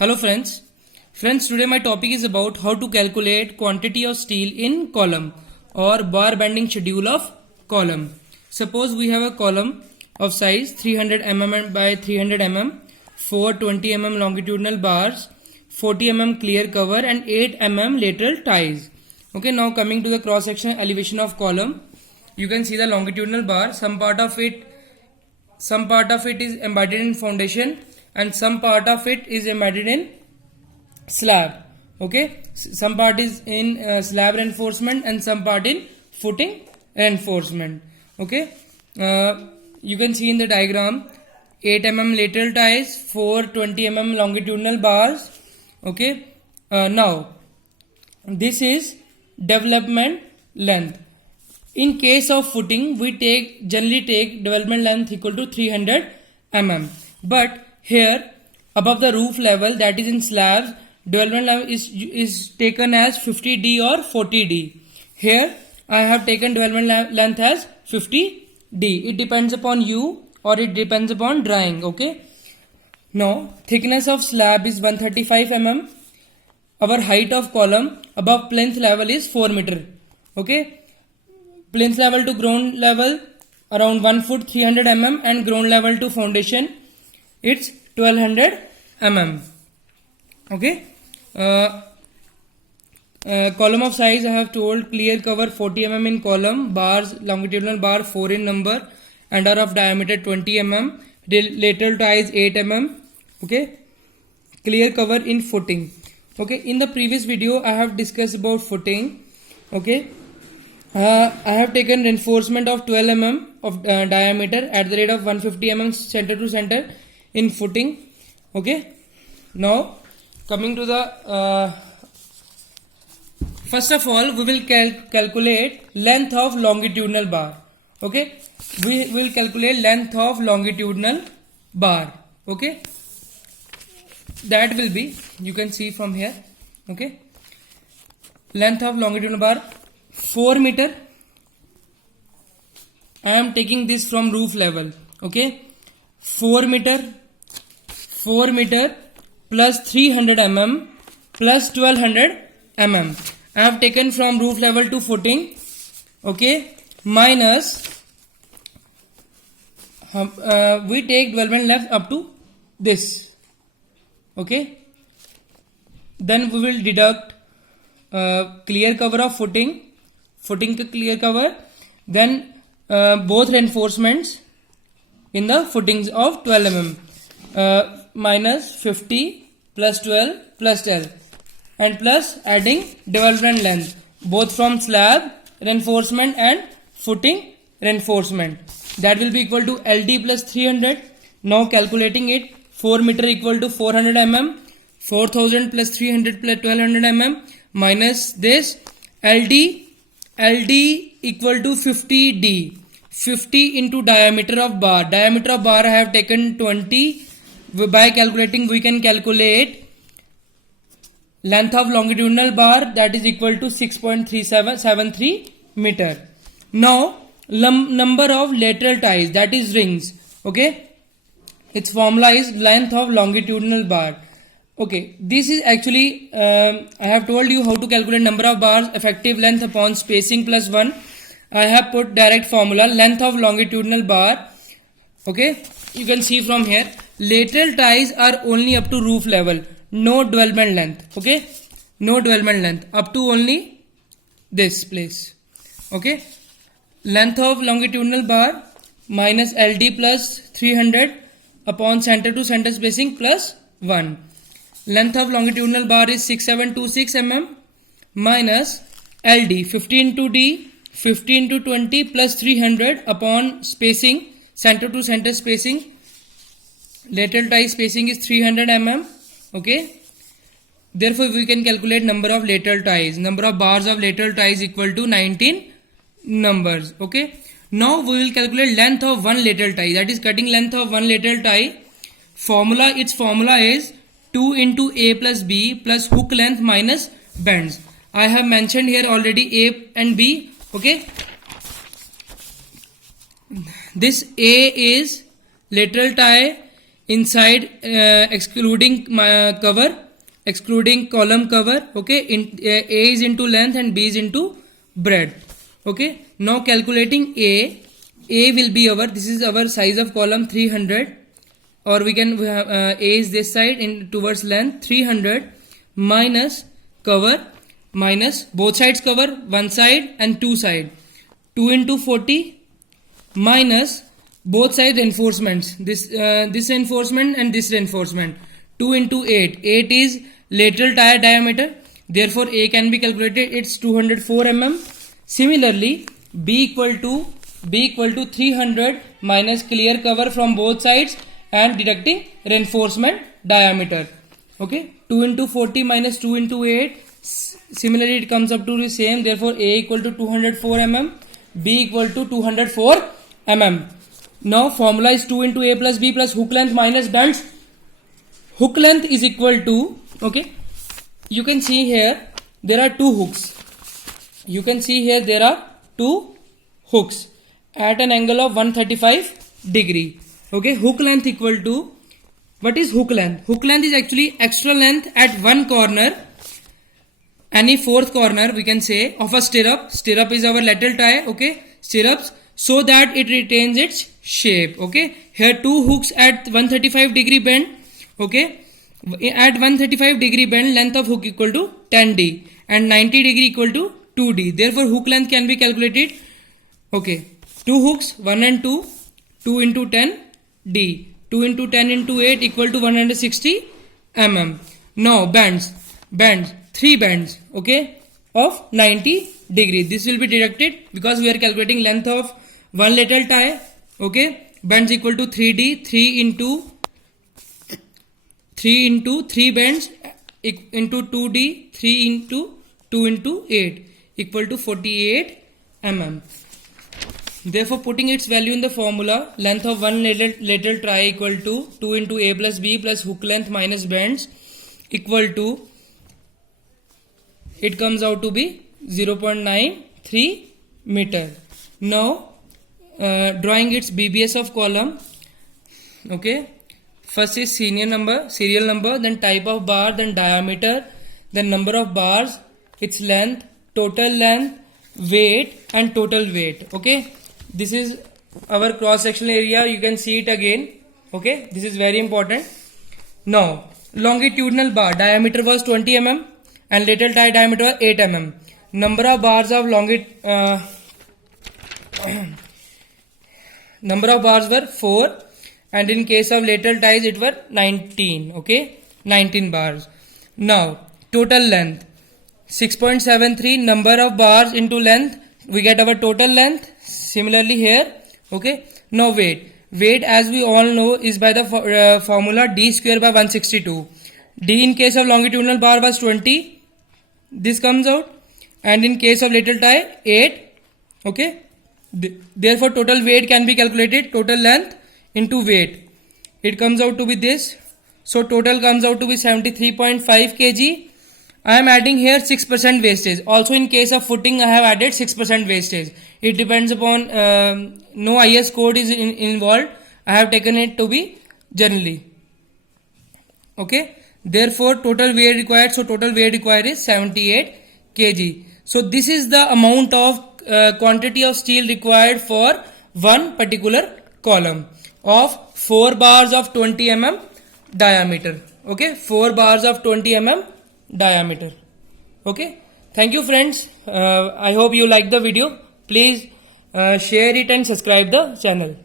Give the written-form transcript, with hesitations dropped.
Hello friends. Friends, today my topic is about how to calculate quantity of steel in column or bar bending schedule of column. Suppose we have a column of size 300 mm by 300 mm, 4 20 mm longitudinal bars, 40 mm clear cover and 8 mm lateral ties. Okay, now coming to the cross sectional elevation of column, you can see the longitudinal bar. Some part of it is embedded in foundation and some part of it is embedded in slab. Okay, some part is in slab reinforcement and some part in footing reinforcement. Okay, you can see in the diagram 8 mm lateral ties, 4 20 mm longitudinal bars. Okay, now this is development length. In case of footing, we generally take development length equal to 300 mm. But here, above the roof level, that is in slabs, development length is taken as 50D or 40D. Here, I have taken development length as 50D. It depends upon you or it depends upon drawing. Okay. Now, thickness of slab is 135 mm. Our height of column above plinth level is 4 meter. Okay. Plinth level to ground level around 1 foot 300 mm and ground level to foundation it's 1200 mm. Okay. Column of size I have told clear cover 40 mm in column, bars longitudinal bar 4 in number and are of diameter 20 mm, lateral ties 8 mm. Okay. Clear cover in footing. Okay. In the previous video I have discussed about footing. Okay. I have taken reinforcement of 12 mm of diameter at the rate of 150 mm center to center in footing. Okay. Now coming to the first of all we will calculate length of longitudinal bar. Okay. We will calculate length of longitudinal bar. Okay. That will be, you can see from here. Okay. Length of longitudinal bar 4 meter. I am taking this from roof level. Okay. 4 meter plus 300 mm plus 1200 mm. I have taken from roof level to footing. Okay. Minus we take development length up to this. Okay. Then we will deduct clear cover of footing clear cover, then both reinforcements in the footings of 12 mm minus 50 plus 12 plus 12 and plus adding development length both from slab reinforcement and footing reinforcement, that will be equal to LD plus 300. Now calculating it, 4 meter equal to 400 mm, 4000 plus 300 plus 1200 mm minus this LD equal to 50D. 50 into diameter of bar. Diameter of bar I have taken 20. By calculating we can calculate length of longitudinal bar, that is equal to 6.3773 meter. Now number of lateral ties, that is rings. Okay. Its formula is length of longitudinal bar. Okay, this is actually, I have told you how to calculate number of bars, effective length upon spacing plus 1. I have put direct formula, length of longitudinal bar. Okay, you can see from here, lateral ties are only up to roof level, no development length. Okay, no development length, up to only this place. Okay, length of longitudinal bar minus LD plus 300 upon center to center spacing plus 1. Length of longitudinal bar is 6726 mm minus LD 15 to D 15 to 20 plus 300 upon spacing center to center spacing, lateral tie spacing is 300 mm. Okay. Therefore we can calculate number of lateral ties. Number of bars of lateral ties equal to 19 numbers. Okay. Now we will calculate length of one lateral tie, that is cutting length of one lateral tie. Its formula is 2 into A plus B plus hook length minus bends. I have mentioned here already A and B. Okay. This A is lateral tie inside excluding cover, excluding column cover. Okay, A is into length and B is into breadth. Okay, now calculating A will be our, this is our size of column 300, or we can A is this side in towards length 300 minus cover minus both sides cover, one side and two side, 2 into 40 minus both side reinforcements, this reinforcement and this reinforcement, 2 into 8. 8 is lateral tire diameter, therefore A can be calculated, it's 204 mm. Similarly, B equal to 300 minus clear cover from both sides and deducting reinforcement diameter. Okay, 2 into 40 minus 2 into 8. Similarly, it comes up to the same. Therefore, A equal to 204 mm, B equal to 204 mm. Now, formula is 2 into A plus B plus hook length minus bends. Hook length is equal to, okay, you can see here there are two hooks. You can see here there are two hooks at an angle of 135 degree. Okay, hook length equal to, what is hook length? Hook length is actually extra length at one corner, any fourth corner we can say, of a stirrup. Stirrup is our lateral tie, okay, stirrups, so that it retains its shape. Okay, here two hooks at 135 degree bend. Okay, at 135 degree bend, length of hook equal to 10d and 90 degree equal to 2d. Therefore, hook length can be calculated. Okay, two hooks 1 and 2, 2 into 10 d, 2 into 10 into 8 equal to 160 mm. Now bends, 3 bends, okay, of 90 degree. This will be deducted because we are calculating length of one lateral tie. Okay, bends equal to 3d, 3 into 3 bends into 2d, 3 into 2 into 8 equal to 48 mm. Therefore, putting its value in the formula, length of one lateral tie equal to 2 into A plus B plus hook length minus bends equal to, it comes out to be 0.93 meter. Now, drawing its BBS of column. Okay, first is serial number, then type of bar, then diameter, then number of bars, its length, total length, weight and total weight. Okay, this is our cross sectional area. You can see it again. Okay, this is very important. Now, longitudinal bar diameter was 20 mm and lateral tie diameter was 8 mm. Number of bars of number of bars were 4, and in case of lateral ties it were 19. Okay, 19 bars. Now, total length 6.73, number of bars into length, we get our total length. Similarly here. Okay, now weight as we all know is by the formula d square by 162. D in case of longitudinal bar was 20, this comes out, and in case of lateral tie 8. Okay, therefore total weight can be calculated, total length into weight, it comes out to be this. So total comes out to be 73.5 kg. I am adding here 6% wastage. Also in case of footing I have added 6% wastage. It depends upon, no IS code is involved. I have taken it to be generally. Okay, therefore total weight required, so total weight required is 78 kg. So this is the amount of quantity of steel required for one particular column of 4 bars of 20 mm diameter. Okay, 4 bars of 20 mm diameter. Okay, thank you friends. I hope you like the video. Please share it and subscribe the channel.